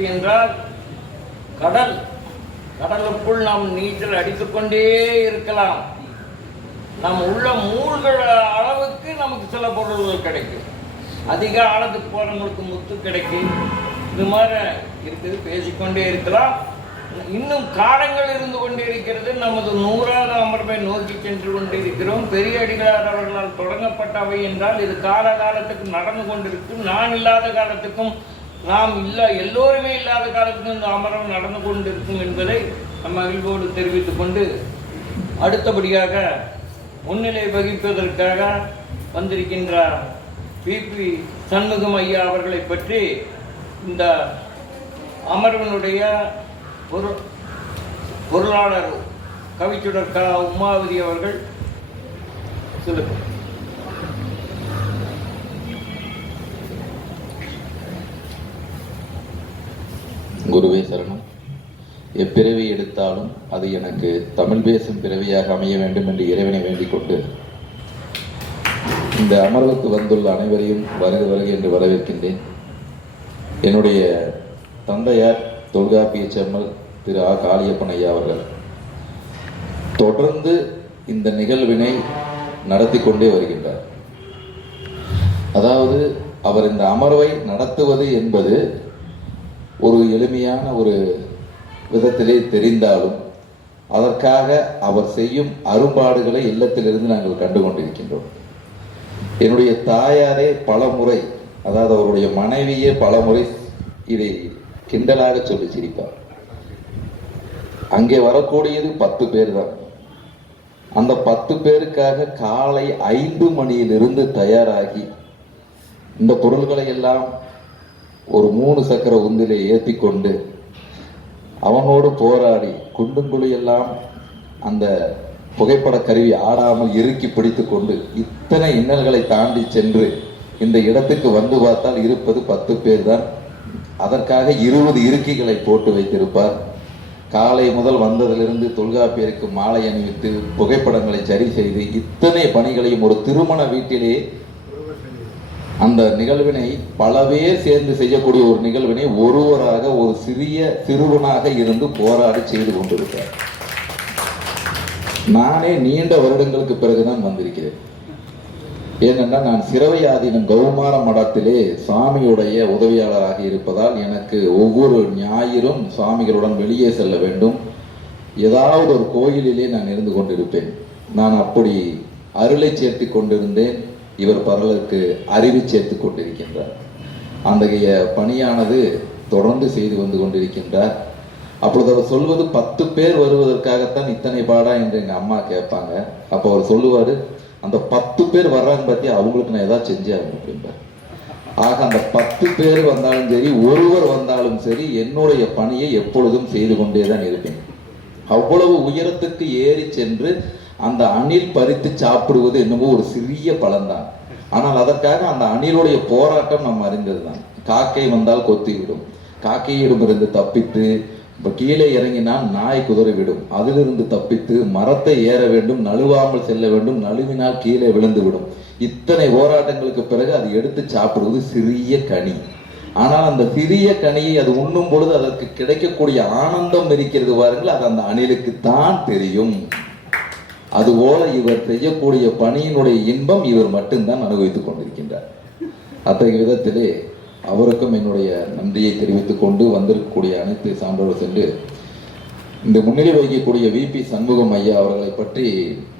என்றால் கடல் கடலுக்குள் நாம் நீச்சல் அடித்துக்கொண்டே இருக்கலாம். நாம் உள்ள மூழ்கிற அளவுக்கு நமக்கு சில பொருள்கள் கிடைக்கும். அதிக ஆழத்துக்கு போறவங்களுக்கு முத்து கிடைக்கும். இது மாதிரி இருக்குது பேசிக்கொண்டே இருக்கலாம். இன்னும் காலங்கள் இருந்து கொண்டே இருக்கிறது. நமது நூறாவது அமர்வை நோக்கி சென்று கொண்டிருக்கிறோம் பெரிய அடிகளார் அவர்களால் தொடங்கப்பட்டவை என்றால் இது கால காலத்துக்கு நடந்து கொண்டிருக்கும். நான் இல்லாத காலத்துக்கும் நாம் இல்ல எல்லோருமே இல்லாத காலத்துக்கும் இந்த அமரம் நடந்து கொண்டிருக்கும் என்பதை நம்ம மகிழ்வோடு தெரிவித்துக் கொண்டு அடுத்தபடியாக முன்னிலை வகிப்பதற்காக வந்திருக்கின்ற பிபி சண்முகம் ஐயா அவர்களை பற்றி இந்த அமர்வனுடைய பொரு பொருளாளர் கவிச்சுடர் க உமாவதி அவர்கள் சொல்லுங்கள். குருவே சரணம். எப்பிறவி எடுத்தாலும் அது எனக்கு தமிழ் பேசும் பிறவியாக அமைய வேண்டும் என்று இறைவனை வேண்டிக் கொண்டு இந்த அமர்வுக்கு வந்துள்ள அனைவரையும் வருக வருக என்று வரவேற்கின்றேன். என்னுடைய தந்தையார் தொல்காப்பிய செம்மல் திரு ஆ. காளியப்பன் ஐயா அவர்கள். தொடர்ந்து இந்த நிகழ்வினை நடத்தி கொண்டே வருகின்றார். அதாவது அவர் இந்த அமர்வை நடத்துவது என்பது ஒரு எளிமையான ஒரு விதத்திலே தெரிந்தாலும் அதற்காக அவர் செய்யும் அரும்பாடுகளை இல்லத்திலிருந்து நாங்கள் கண்டு கொண்டிருக்கின்றோம் என்னுடைய தாயாரே பல முறை அதாவது அவருடைய மனைவியே பல முறை இதை கிண்டலாக சொல்லி சிரிப்பார். அங்கே வரக்கூடியது பத்து பேர் தான் அந்த பத்து பேருக்காக காலை ஐந்து மணியிலிருந்து தயாராகி இந்த பொருள்களை எல்லாம் ஒரு மூணு சக்கர உந்திலே ஏற்றி கொண்டு அவனோடு போராடி குண்டும் குழியெல்லாம் அந்த புகைப்பட கருவி ஆடாமல் இறுக்கி பிடித்து கொண்டு இத்தனை இன்னல்களை தாண்டி சென்று இந்த இடத்துக்கு வந்து பார்த்தால் இருப்பது பத்து பேர் தான் அதற்காக இருபது இருக்கைகளை போட்டு வைத்திருப்பார். காலை முதல் வந்ததிலிருந்து தொல்காப்பியருக்கு மாலை அணிவித்து புகைப்படங்களை சரி செய்து இத்தனை பணிகளையும் ஒரு திருமண வீட்டிலே அந்த நிகழ்வினை பல பேர் சேர்ந்து செய்யக்கூடிய ஒரு நிகழ்வினை ஒருவராக ஒரு சிறிய சிறுவனாக இருந்து போராடி செய்து கொண்டிருக்கிறார். நானே நீண்ட வருடங்களுக்கு பிறகுதான் வந்திருக்கிறேன். ஏனென்றால் நான் சிறவையாதீனம் கௌமார மடத்திலே சாமியுடைய உதவியாளராக இருப்பதால் எனக்கு ஒவ்வொரு ஞாயிறும் சாமிகளுடன் வெளியே செல்ல வேண்டும். ஏதாவது ஒரு கோயிலிலே நான் இருந்து கொண்டிருப்பேன். நான் அப்படி அருளை சேர்த்து கொண்டிருந்தேன். இவர் பரலுக்கு அறிவு சேர்த்து கொண்டிருக்கின்றார். அந்தகைய பணியானது தொடர்ந்து செய்து வந்து கொண்டிருக்கின்றார். அப்பொழுது அவர் சொல்வது பத்து பேர் வருவதற்காகத்தான் இத்தனை பாடா என்று எங்கள் அம்மா கேட்பாங்க. அப்போ அவர் சொல்லுவார் அந்த பத்து பேர் வர்றாங்க பற்றி அவங்களுக்கு நான் ஏதாவது செஞ்சே ஆகணும் ஆக அந்த பத்து பேர் வந்தாலும் சரி ஒருவர் வந்தாலும் சரி என்னுடைய பணியை எப்பொழுதும் செய்து கொண்டே தான் இருப்பேன். அவ்வளவு உயரத்துக்கு ஏறி சென்று அந்த அணில் பறித்து சாப்பிடுவது என்னமோ ஒரு சிறிய பலன்தான். ஆனால் அதற்காக அந்த அணிலுடைய போராட்டம் நம்ம அறிந்ததுதான். காக்கை வந்தால் கொத்தி விடும் காக்கையிடமிருந்து தப்பித்து கீழே இறங்கினால் நாய் குதிரை விடும் அதிலிருந்து தப்பித்து மரத்தை ஏற வேண்டும் நழுவாமல் செல்ல வேண்டும் நழுவினால் கீழே விழுந்து விடும் இத்தனை போராட்டங்களுக்கு பிறகு அது எடுத்து சாப்பிடுவது சிறிய கனி. ஆனால் அந்த சிறிய கனியை அது உண்ணும் பொழுது அதற்கு கிடைக்கக்கூடிய ஆனந்தம் இருக்கிறது பாருங்கள் அது அந்த அணிலுக்கு தான் தெரியும். அதுபோல இவர் செய்யக்கூடிய பணியினுடைய இன்பம் இவர் மட்டும்தான் அனுபவித்துக் கொண்டிருக்கின்றார். அத்தகைய விதத்திலே அவருக்கும் என்னுடைய நன்றியை தெரிவித்துக் கொண்டு வந்திருக்கக்கூடிய அனைத்து சான்றோர் சென்று இந்த முன்னிலை வகிக்கக்கூடிய விபி சண்முகம் ஐயா அவர்களை பற்றி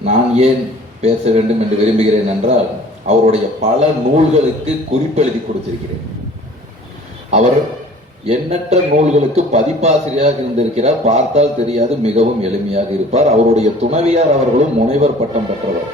நான் ஏன் பேச வேண்டும் என்று விரும்புகிறேன் என்றால் அவருடைய பல நூல்களுக்கு குறிப்பெழுதி கொடுத்திருக்கிறேன். அவர் எண்ணற்ற நூல்களுக்கு பதிப்பாசிரியராக இருந்திருக்கிறார். பார்த்தால் தெரியாது மிகவும் எளிமையாக இருப்பார். அவருடைய துணைவியார் அவர்களும் முனைவர் பட்டம் பெற்றவர்.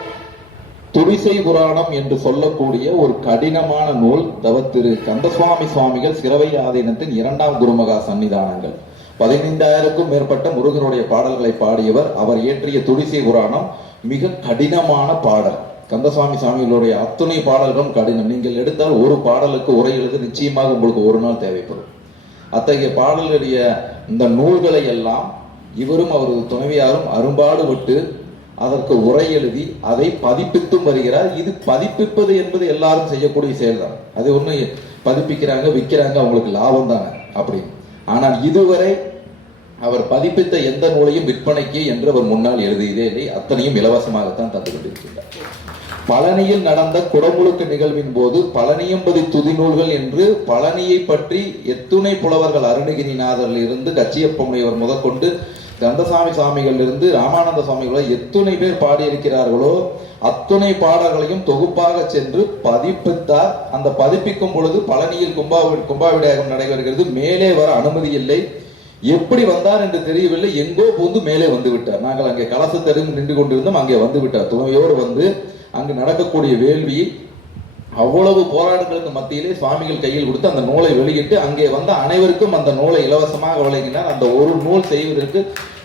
துடிசை புராணம் என்று சொல்லக்கூடிய ஒரு கடினமான நூல் தவ திரு கந்தசுவாமி சுவாமிகள் சிறவை ஆதீனத்தின் இரண்டாம் குருமகா சன்னிதானங்கள். பதினைந்தாயிரக்கும் மேற்பட்ட முருகனுடைய பாடல்களை பாடியவர். அவர் இயற்றிய துடிசை புராணம் மிக கடினமான பாடல். கந்தசுவாமி சுவாமிகளுடைய அத்துணை பாடல்களும் கடினம். நீங்கள் எடுத்தால் ஒரு பாடலுக்கு உரை எழுத நிச்சயமாக உங்களுக்கு ஒரு நாள் தேவைப்படும். அத்தகைய பாடல்களுடைய இந்த நூல்களை எல்லாம் இவரும் அவரது துணைவியாரும் அரும்பாடுபட்டு அதற்கு உரை எழுதி அதை பதிப்பித்தும் வருகிறார். இது பதிப்பிப்பது என்பது எல்லாரும் செய்யக்கூடிய செயல்தான். அது ஒன்று பதிப்பிக்கிறாங்க விற்கிறாங்க அவங்களுக்கு லாபம் தானே அப்படி ஆனால் இதுவரை அவர் பதிப்பித்த எந்த நூலையும் விற்பனைக்கு என்று அவர் முன்னால் எழுதியதே இல்லை அத்தனையும் இலவசமாகத்தான் தந்து கொண்டிருக்கின்றார். பழனியில் நடந்த குடமுழுக்கு நிகழ்வின் போது பழனியம்பதி துதிநூல்கள் என்று பழனியை பற்றி எத்துணை புலவர்கள் அருணகிரிநாதரில் இருந்து கச்சியப்ப முதற்கொண்டு கந்தசாமி சாமிகள் இருந்து ராமானந்த சுவாமிகளை எத்துணை பேர் பாடியிருக்கிறார்களோ அத்துணை பாடல்களையும் தொகுப்பாக சென்று பதிப்பித்தார். அந்த பதிப்பிக்கும் பொழுது பழனியில் கும்பாவி கும்பாவிடயம் நடைபெறுகிறது. மேலே வர அனுமதி இல்லை. எப்படி வந்தார் என்று தெரியவில்லை. எங்கோ பூந்து மேலே வந்து விட்டார். நாங்கள் அங்கே கலசத்தரும் நின்று கொண்டிருந்தோம். அங்கே வந்து விட்டார். துணையோடு வந்து அங்கு நடக்கக்கூடிய வேள்வி அவ்வளவு போராட்டங்களுக்கு மத்தியிலே சுவாமிகள் கையில் கொடுத்து அந்த நூலை வெளியிட்டு அங்கே வந்த அனைவருக்கும் அந்த நூலை இலவசமாக வழங்கினார். அந்த ஒரு நூல் செய்வதற்கு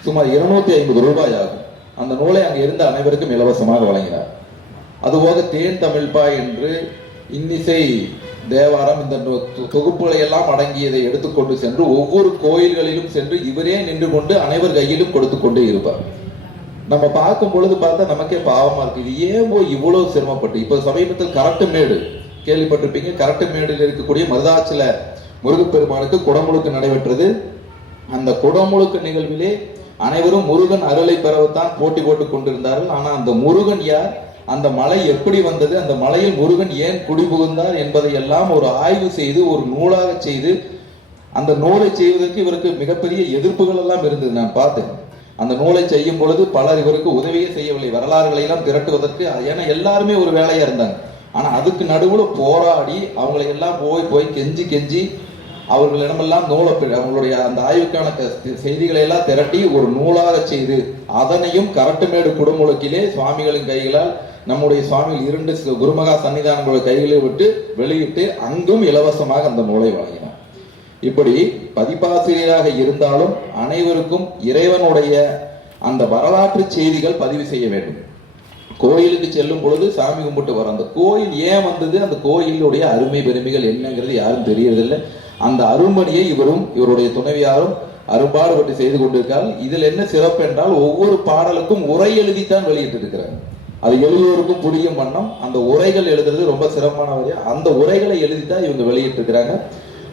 சுமார் இருநூத்தி ஐம்பது ரூபாய் ஆகும். அந்த நூலை அங்கே இருந்த அனைவருக்கும் இலவசமாக வழங்கினார். அதுபோக தேன் தமிழ்பா என்று இன்னிசை தேவாரம் இந்த தொகுப்புகளை எல்லாம் அடங்கியதை எடுத்துக்கொண்டு சென்று ஒவ்வொரு கோயில்களிலும் சென்று இவரே நின்று கொண்டு அனைவர் கையிலும் கொடுத்து கொண்டே இருப்பார். நம்ம பார்க்கும் பொழுது பார்த்தா நமக்கே பாவமா இருக்கு. இது ஏன் போய் இவ்வளவு சிரமப்பட்டு? இப்ப சமீபத்தில் கரட்டு மேடு கேள்விப்பட்டிருப்பீங்க. கரட்டு மேடில் இருக்கக்கூடிய மருதாச்சல முருகப்பெருமானுக்கு குடமுழுக்கு நடைபெற்றது. அந்த குடமுழுக்கு நிகழ்விலே அனைவரும் முருகன் அருளை பெறவுத்தான் போட்டி போட்டுக் கொண்டிருந்தார்கள். ஆனா அந்த முருகன் யார்? அந்த மலை எப்படி வந்தது? அந்த மலையில் முருகன் ஏன் குடிபுகுந்தார் என்பதை எல்லாம் ஒரு ஆய்வு செய்து ஒரு நூலாக செய்து அந்த நூலை செய்வதற்கு இவருக்கு மிகப்பெரிய எதிர்ப்புகள் எல்லாம் இருந்தது. நான் பார்த்தேன். அந்த நூலை செய்யும் பொழுது பலர் இவருக்கு உதவியே செய்யவில்லை. வரலாறுகளை எல்லாம் திரட்டுவதற்கு ஏன்னா எல்லாருமே ஒரு வேலையா இருந்தாங்க. ஆனா அதுக்கு நடுவுல போராடி அவங்களை எல்லாம் போய் போய் கெஞ்சி கெஞ்சி அவர்களிடமெல்லாம் நூலை பெ- அவங்களுடைய அந்த ஆய்வுக்கான செய்திகளை எல்லாம் திரட்டி ஒரு நூலாக செய்து அதனையும் கரட்டுமேடு குடமுழுக்கிலே சுவாமிகளின் கைகளால் நம்முடைய சுவாமிகள் இரண்டு குருமகா சன்னிதானங்களுடைய கைகளை விட்டு வெளியிட்டு அங்கும் இலவசமாக அந்த நூலை வழங்கினார். இப்படி பதிப்பாசிரியராக இருந்தாலும் அனைவருக்கும் இறைவனுடைய அந்த வரலாற்று செய்திகள் பதிவு செய்ய வேண்டும். கோயிலுக்கு செல்லும் பொழுது சாமி கும்பிட்டு வர அந்த கோயில் ஏன் வந்தது? அந்த கோயிலுடைய அருமை பெருமைகள் என்னங்கிறது யாரும் தெரியறதில்லை. அந்த அருண்மணியை இவரும் இவருடைய துணைவியாரும் அரும்பாடுபட்டு செய்து கொண்டிருக்கார் இதில் என்ன சிறப்பு என்றால் ஒவ்வொரு பாடலுக்கும் உரை எழுதித்தான் வெளியிட்டுருக்குறாங்க அது எழுதுவோருக்கும் புரியும் வண்ணம் அந்த உரைகள் எழுதுறது ரொம்ப சிரமமான வழியா அந்த உரைகளை எழுதித்தான் இவங்க வெளியிட்டு இருக்கிறாங்க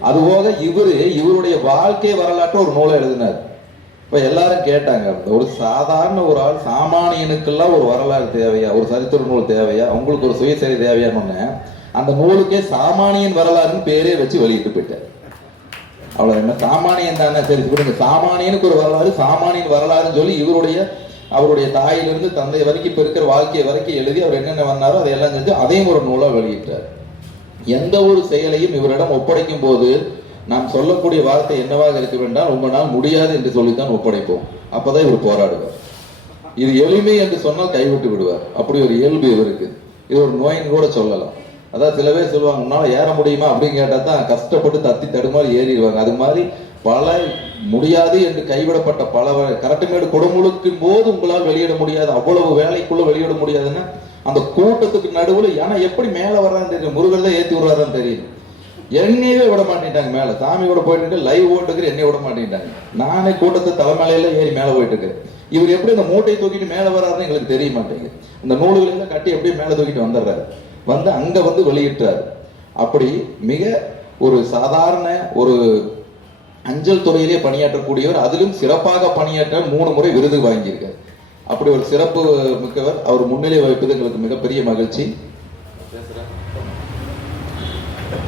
அதுபோக இவரு இவருடைய வாழ்க்கை வரலாற்றை ஒரு நூலை எழுதினார். இப்போ எல்லாரும் கேட்டாங்க ஒரு சாதாரண ஒரு ஆள் சாமானியனுக்கெல்லாம் ஒரு வரலாறு தேவையா? ஒரு சரித்திர நூல் தேவையா? உங்களுக்கு ஒரு சுயசரி தேவையான்னு அந்த நூலுக்கே சாமானியன் வரலாறுன்னு பேரே வச்சு வெளியிட்டு போயிட்டார். அவ்வளவு என்ன சாமானியன் தானே? சரி விடுங்க சாமானியனுக்கு ஒரு வரலாறு சாமானியன் வரலாறுன்னு சொல்லி இவருடைய அவருடைய தாயிலிருந்து தந்தை வரைக்கும் இப்ப இருக்கிற வாழ்க்கை வரைக்கும் எழுதி அவர் என்னென்ன பண்ணாரோ அதையெல்லாம் செஞ்சு அதையும் ஒரு நூலா வெளியிட்டார். எந்த ஒரு செயலையும் இவரிடம் ஒப்படைக்கும் போது நாம் சொல்லக்கூடிய வார்த்தை என்னவாக இருக்க வேண்டாம் உங்களால் முடியாது என்று சொல்லித்தான் ஒப்படைப்போம். அப்பதான் இவர் போராடுவார். இது எளிமை என்று சொன்னால் கைவிட்டு விடுவார். அப்படி ஒரு இயல்பு இவருக்கு. இது ஒரு நோயின்னு கூட சொல்லலாம். அதான் சில பேர் சொல்லுவாங்க உன்னால ஏற முடியுமா? அப்படின்னு கேட்டால் தான் கஷ்டப்பட்டு தத்தி தடுமாறி ஏறிடுவாங்க. அது மாதிரி பல முடியாது என்று கைவிடப்பட்ட பல வ- கரட்டுமேடு கொடுமுழுக்கும் போது உங்களால் வெளியிட முடியாது. அவ்வளவு வேலைக்குள்ள வெளியிட முடியாதுன்னா அந்த கூட்டத்துக்கு நடுவில் ஏன்னா எப்படி மேலே வர்றான்னு தெரியும். முருகர் தான் ஏற்றி விடுறாருன்னு தெரியும். என்னையவே விட மாட்டேன்ட்டாங்க மேலே. சாமியோட போயிட்டு லைவ் ஓட்டுக்கு என்னை விட மாட்டேன்ட்டாங்க. நானே கூட்டத்தை தலைமையில ஏறி மேலே போயிட்டு இருக்கேன் இவர் எப்படி இந்த மூட்டையை தூக்கிட்டு மேலே வர்றாருன்னு எங்களுக்கு தெரிய மாட்டேங்குது. இந்த நூல்களை எல்லாம் கட்டி எப்படி மேலே தூக்கிட்டு வந்துடுறாரு. வந்து அங்க வந்து வெளியிட்டார். அப்படி மிக ஒரு சாதாரண ஒரு அஞ்சல் துறையிலே பணியாற்றக்கூடியவர் அதிலும் சிறப்பாக பணியாற்ற மூணு முறை விருது வாங்கியிருக்கார். அப்படி ஒரு சிறப்பு மிக்கவர் அவர் முன்னிலை வகிப்பது எங்களுக்கு மிகப்பெரிய மகிழ்ச்சி.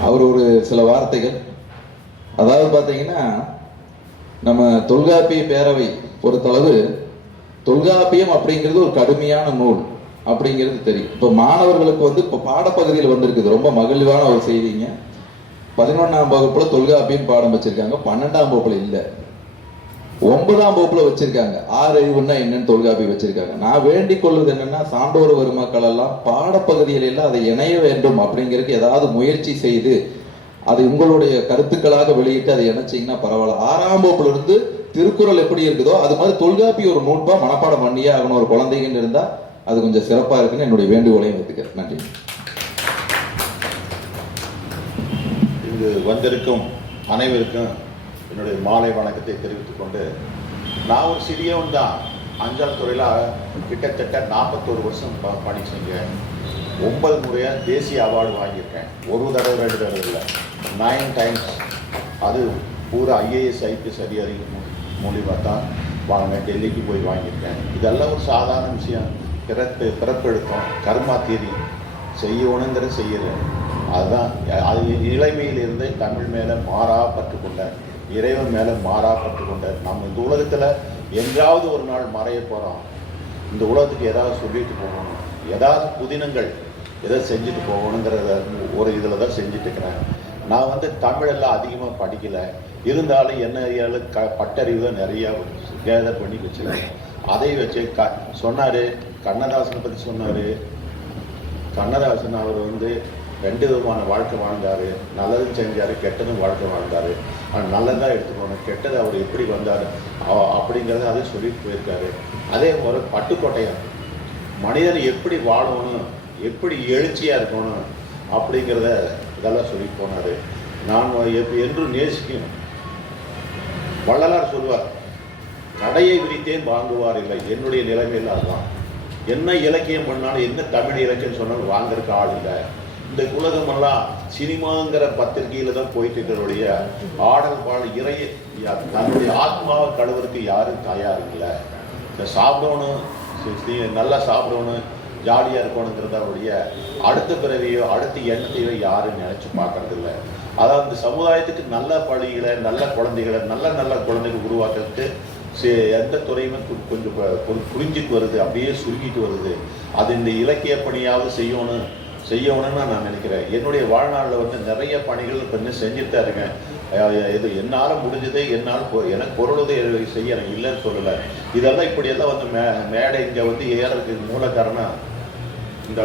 அவர் ஒரு சில வார்த்தைகள். அதாவது பார்த்தீங்கன்னா நம்ம தொல்காப்பிய பேரவை பொறுத்தளவு தொல்காப்பியம் அப்படிங்கிறது ஒரு கடுமையான நூல். அப்படிங்கிறது தெரியும். இப்போ மாணவர்களுக்கு வந்து இப்போ பாடப்பகுதியில் வந்திருக்குது. ரொம்ப மகிழ்வான ஒரு செய்திங்க. பதினொன்றாம் வகுப்புல தொல்காப்பியம் பாடம் வச்சிருக்காங்க. பன்னெண்டாம் வகுப்புல இல்லை. ஒன்பதாம் வகுப்புல வச்சிருக்காங்க. ஆறு அறிவுன்னா என்னன்னு தொல்காப்பி வச்சிருக்காங்க. நான் வேண்டிக் கொள்வது என்னன்னா சான்றோர் பெருமக்கள் எல்லாம் பாடப்பகுதியில் எல்லாம் அதை இணைய வேண்டும் அப்படிங்கிறதுக்கு ஏதாவது முயற்சி செய்து அதை உங்களுடைய கருத்துக்களாக வெளியிட்டு அதை இணைச்சிங்கன்னா பரவாயில்ல. ஆறாம் வகுப்புல இருந்து திருக்குறள் எப்படி இருக்குதோ அது மாதிரி தொல்காப்பி ஒரு நூட்பா மனப்பாடம் பண்ணியே ஆகணும். ஒரு குழந்தைங்கன்னு இருந்தா அது கொஞ்சம் சிறப்பாக இருக்குன்னு என்னுடைய வேண்டுகோளையும் வைத்துக்கிறேன் நன்றி. இங்கு வந்திருக்கும் அனைவருக்கும் என்னுடைய மாலை வணக்கத்தை தெரிவித்துக் கொண்டு நான் ஒரு சிறியவன் தான். அஞ்சல் துறையில் கிட்டத்தட்ட நாற்பத்தோரு வருஷம் ப பணி செஞ்சேன் ஒன்பது முறையாக தேசிய அவார்டு வாங்கியிருக்கேன். ஒரு தடவை ரெண்டு தடவை இல்லை. நைன் டைம்ஸ் அது பூரா ஐஏஎஸ் ஐபிஎஸ் அதிகாரி மூலியமாக தான் வாங்க டெல்லிக்கு போய் வாங்கியிருக்கேன். இதெல்லாம் ஒரு சாதாரண விஷயம். பிறப்பு பிறப்பெடுத்தோம். கர்மா தேதி. செய்யணுங்கிற செய்யறேன் அதுதான். அது இளமையிலிருந்தே தமிழ் மேலே மாறா பற்று கொண்டேன் இறைவன் மேலே மாறா பற்று கொண்டேன் நம்ம இந்த உலகத்தில் எங்காவது ஒரு நாள் மறைய போகிறோம் இந்த உலகத்துக்கு ஏதாவது சொல்லிட்டு போகணும். ஏதாவது புதினங்கள் எதை செஞ்சுட்டு போகணுங்கிறத ஒரு இதில் தான் செஞ்சுட்டு இருக்கிறேன். நான் வந்து தமிழெல்லாம் அதிகமாக படிக்கலை. இருந்தாலும் என்ன க பட்டறிவு தான் நிறையா கேதர் பண்ணி வச்சுருக்கேன். அதை வச்சு க சொன்னார் கண்ணதாசனை பற்றி சொன்னார். கண்ணதாசன் அவர் வந்து ரெண்டு விதமான வாழ்க்கை வாழ்ந்தார். நல்லதும் செஞ்சார் கெட்டதும் வாழ்க்கை வாழ்ந்தார். ஆனால் நல்லதாக எடுத்துக்கணும் கெட்டது அவர் எப்படி வந்தார்? அப்படிங்கிறத அதை சொல்லிட்டு போயிருக்காரு. அதே போல் பட்டுக்கோட்டையார் மனிதன் எப்படி வாழணும் எப்படி எழுச்சியாக இருக்கணும் அப்படிங்கிறத இதெல்லாம் சொல்லி போனார். நான் எப் என்றும் நேசிக்கணும். வள்ளலார் சொல்வார் கடையை விரித்தேன் வாங்குவார் இல்லை. என்னுடைய நிலைமையில் அதுதான். என்ன இலக்கியம் பண்ணாலும் என்ன தமிழ் இலக்கியம் சொன்னாலும் வாங்குறதுக்கு ஆள் இல்லை. இந்த உலகமெல்லாம் சினிமாங்கிற பத்திரிகையில தான் போயிட்டு இருக்கிறவருடைய ஆடல் பாடல் இறைய தன்னுடைய ஆத்மாவை கழுவுறதுக்கு யாரும் தயார் இல்லை. இந்த சாப்பிடணும் நல்லா சாப்பிடணும் ஜாலியாக இருக்கணுங்கிறத அவருடைய அடுத்த பிறவியோ அடுத்த எண்ணத்தையோ யாரும் நினைச்சு பார்க்கறது இல்லை. அதாவது இந்த சமுதாயத்துக்கு நல்ல பள்ளிகளை நல்ல குழந்தைகளை நல்ல நல்ல குழந்தைகள் உருவாக்குறதுக்கு எந்த துறையுமே கொஞ்சம் புரிஞ்சிட்டு வருது அப்படியே சுருங்கிட்டு வருது. அது இந்த இலக்கிய பணியாவது செய்யணும் செய்யணும்னு நான் நினைக்கிறேன். என்னுடைய வாழ்நாளில் வந்து நிறைய பணிகள் கொஞ்சம் செஞ்சுட்டு தான் இருக்கேன். இது என்னால் முடிஞ்சதே என்னால் எனக்கு பொருளுதவி செய்ய எனக்கு இல்லைன்னு சொல்லலை. இதெல்லாம் இப்படியெல்லாம் வந்து மே மேடை இங்கே வந்து ஏறதுக்கு மூல காரணம் இந்த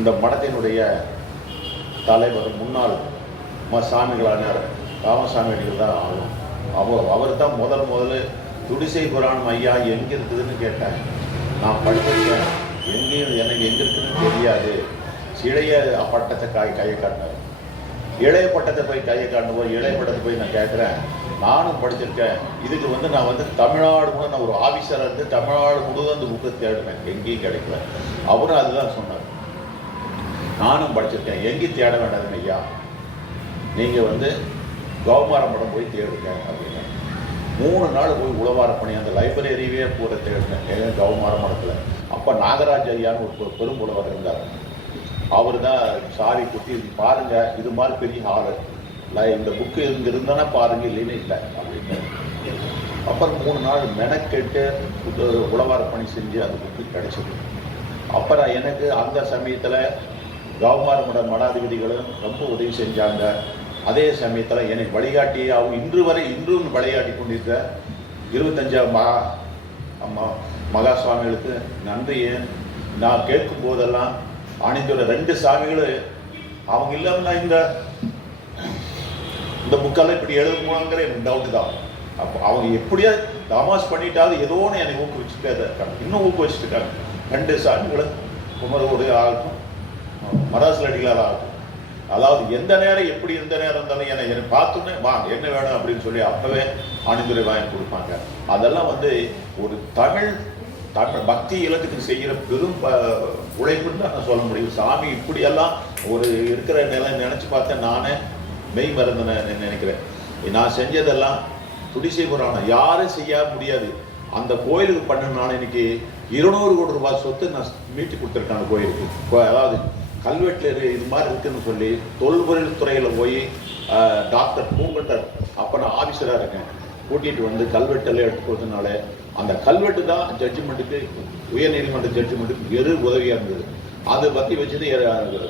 இந்த மடத்தினுடைய தலைவர் முன்னாள் ம சாமிகளான ராமசாமி அடிகள் தான் ஆகும். அவர் அவர் தான் முதல் முதல்ல துடிசை புராணம் ஐயா எங்கே இருக்குதுன்னு கேட்டேன் நான் படிச்சிருக்கேன். எங்கேயும் எனக்கு எங்கே இருக்குதுன்னு தெரியாது. இளைய பட்டத்தை காய் கையை காட்டினார். இளைய பட்டத்தை போய் கையை காட்டும்போது இளைய பட்டத்தை போய் நான் கேட்குறேன். நானும் படிச்சிருக்கேன். இதுக்கு வந்து நான் வந்து தமிழ்நாடு கூட நான் ஒரு ஆஃபீஸராக இருந்து தமிழ்நாடு முழுவதும் அந்த புக்கை தேடுவேன். எங்கேயும் கிடைக்கல. அவரும் அதுதான் சொன்னார். நானும் படிச்சிருக்கேன். எங்கேயும் தேட வேண்டாதுங்க ஐயா. நீங்கள் வந்து கௌமார மடம் போய் தேடுங்க அப்படின்னு. மூணு நாள் போய் உழவார பண்ணி அந்த லைப்ரரியவே பூரா தேடினேன் எங்க கௌமார மடத்தில் அப்போ நாகராஜ் ஐயான்னு ஒரு பெரும் உழவர் இருந்தார். அவர் தான் சாரி குட்டி பாருங்கள் பாருங்க இது மாதிரி பெரிய ஆளு. இல்லை இந்த புக்கு இங்கே இருந்தானா பாருங்க இல்லைன்னு இல்லை அப்படின்னு. அப்புறம் மூணு நாள் மெனக்கெட்டு புத்த- உழவார பணி செஞ்சு அந்த புக்கு கிடைச்சது. அப்புறம் எனக்கு அந்த சமயத்தில் கௌமாரமட மடாதிபதிகளும் ரொம்ப உதவி செஞ்சாங்க. அதே சமயத்தில் என்னை வழிகாட்டியாகவும் இன்று வரை இன்றும் வழிகாட்டி கொண்டிருக்க இருபத்தஞ்சாம் மகா அம்மா மகா சுவாமிகளுக்கு நன்றியை. நான் கேட்கும் போதெல்லாம் ஆனந்தோட ரெண்டு சாமிகளும் அவங்க இல்லாமல் நான் இந்த இந்த புக்கெல்லாம் இப்படி எழுதுமாங்கிற எனக்கு டவுட்டு தான். அப்போ அவங்க எப்படியா தமாஸ் பண்ணிட்டாவது ஏதோ ஒன்று என்னை ஊக்குவிச்சுட்டே தான் இருக்காங்க இன்னும் ஊக்குவிச்சுட்டு இருக்காங்க ரெண்டு சாமிகளும் குமரோடு ஆகட்டும் மராசல் அடிகளாக ஆகட்டும். அதாவது எந்த நேரம் எப்படி எந்த நேரம் இருந்தாலும் என்னை என்னை பார்த்தோன்னே வா என்ன வேணும்? அப்படின்னு சொல்லி அப்பவே ஆணிந்துரை வாங்கி கொடுப்பாங்க. அதெல்லாம் வந்து ஒரு தமிழ் தமிழ் பக்தி இலக்கத்துக்கு செய்கிற பெரும் ப- உழைப்புன்னு தான் நான் சொல்ல முடியும். சாமி இப்படியெல்லாம் ஒரு இருக்கிற நிலை நினச்சி பார்த்தேன் நானே மெய் மறந்து நினைக்கிறேன். நான் செஞ்சதெல்லாம் துடிசை புராணம். யாரும் செய்ய முடியாது. அந்த கோயிலுக்கு பண்ண நான் இன்னைக்கு இருநூறு கோடி ரூபாய் சொத்து நான் மீட்டு கொடுத்துருக்கேன் அந்த கோயிலுக்கு. அதாவது கல்வெட்டில் இது மாதிரி இருக்குதுன்னு சொல்லி தொல்பொருள் துறையில் போய் டாக்டர் பூங்கண்டர் அப்போ நான் ஆஃபீஸராக இருக்கேன். கூட்டிகிட்டு வந்து கல்வெட்டெல்லாம் எடுத்து கொடுத்தனால அந்த கல்வெட்டு தான் ஜட்ஜ்மெண்ட்டுக்கு உயர்நீதிமன்ற ஜட்ஜ்மெண்ட்டுக்கு எரு உதவியாக இருந்தது. அதை பற்றி வச்சது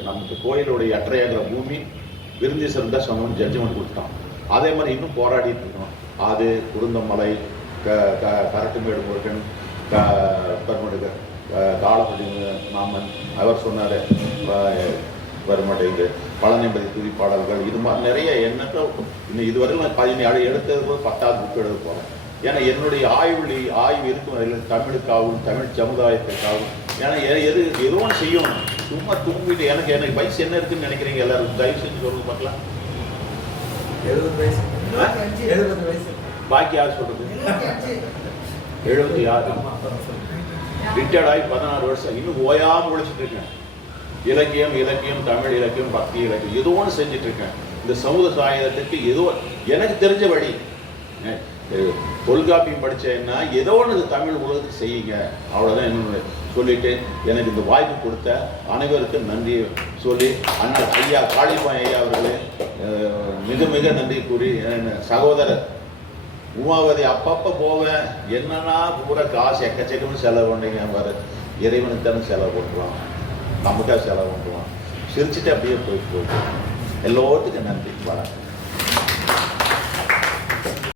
நமக்கு கோயிலுடைய அற்றையாகிற பூமி விருந்தி சிறந்த சொன்னோம் ஜட்ஜ்மெண்ட் கொடுத்துட்டான். அதே மாதிரி இன்னும் போராடிட்டு இருக்கோம். அது குருந்தமலை க க கரட்டுமேடு முருகன் க பெருமடுகர் காலப்படி மாமன் அவர் சொன்னார் வரமாட்டேங்குது பழனிபதி துதிப்பாடல்கள் இது மாதிரி நிறைய எண்ணற்ற இன்னும் இதுவரையும் நான் பதினேழு எடுத்தது போது பத்தாவது புக் எழுத போகிறேன் ஏன்னா என்னுடைய ஆய்வு ஆய்வு இருக்கும் வரையில் தமிழுக்காகவும் தமிழ் சமுதாயத்துக்காகவும் ஏன்னா எது ஏதோ ஒன்று செய்யணும். சும்மா தூங்கிட்டு எனக்கு எனக்கு வயசு என்ன இருக்குன்னு நினைக்கிறீங்க எல்லாரும்? தயவு செஞ்சு சொல்லுங்க பார்க்கலாம். எழுபது வயசு. எழுபது வயசு. பாக்கி யார்? சொல்றது எழுபத்தி ஆறு ரிட்டையர்ட் ஆகி பதினாறு வருஷம். இன்னும் ஓயாமல் உழைச்சிட்டு இருக்கேன் இலக்கியம் இலக்கியம் தமிழ் இலக்கியம் பக்தி இலக்கியம் ஏதோ ஒன்று செஞ்சுட்டு இருக்கேன் இந்த சமூக சாயத்துக்கு ஏதோ எனக்கு தெரிஞ்ச வழி. தொல்காப்பியம் படித்தேன்னா ஏதோ ஒன்று தமிழ் உலகத்துக்கு செய்யுங்க. அவ்வளோதான் என்னோட சொல்லிட்டு எனக்கு இந்த வாய்ப்பு கொடுத்த அனைவருக்கும் நன்றி சொல்லி அண்ணன் ஐயா காளிபாய் ஐயா அவர்களே மிக மிக நன்றி கூறி என் சகோதரர் உமாவதி அப்பப்போ போவேன். என்னன்னா பூரா காசு எக்கச்சக்கமும் செலவு பண்ணிக்கிறேன் வர இறைவனுக்கு தானே செலவு பண்ணுறோம் நமக்காக செலவு பண்ணுறோம் சிரிச்சுட்டு அப்படியே போயிட்டு போயிட்டு. எல்லோத்துக்கும் நன்றி. வணக்கம்.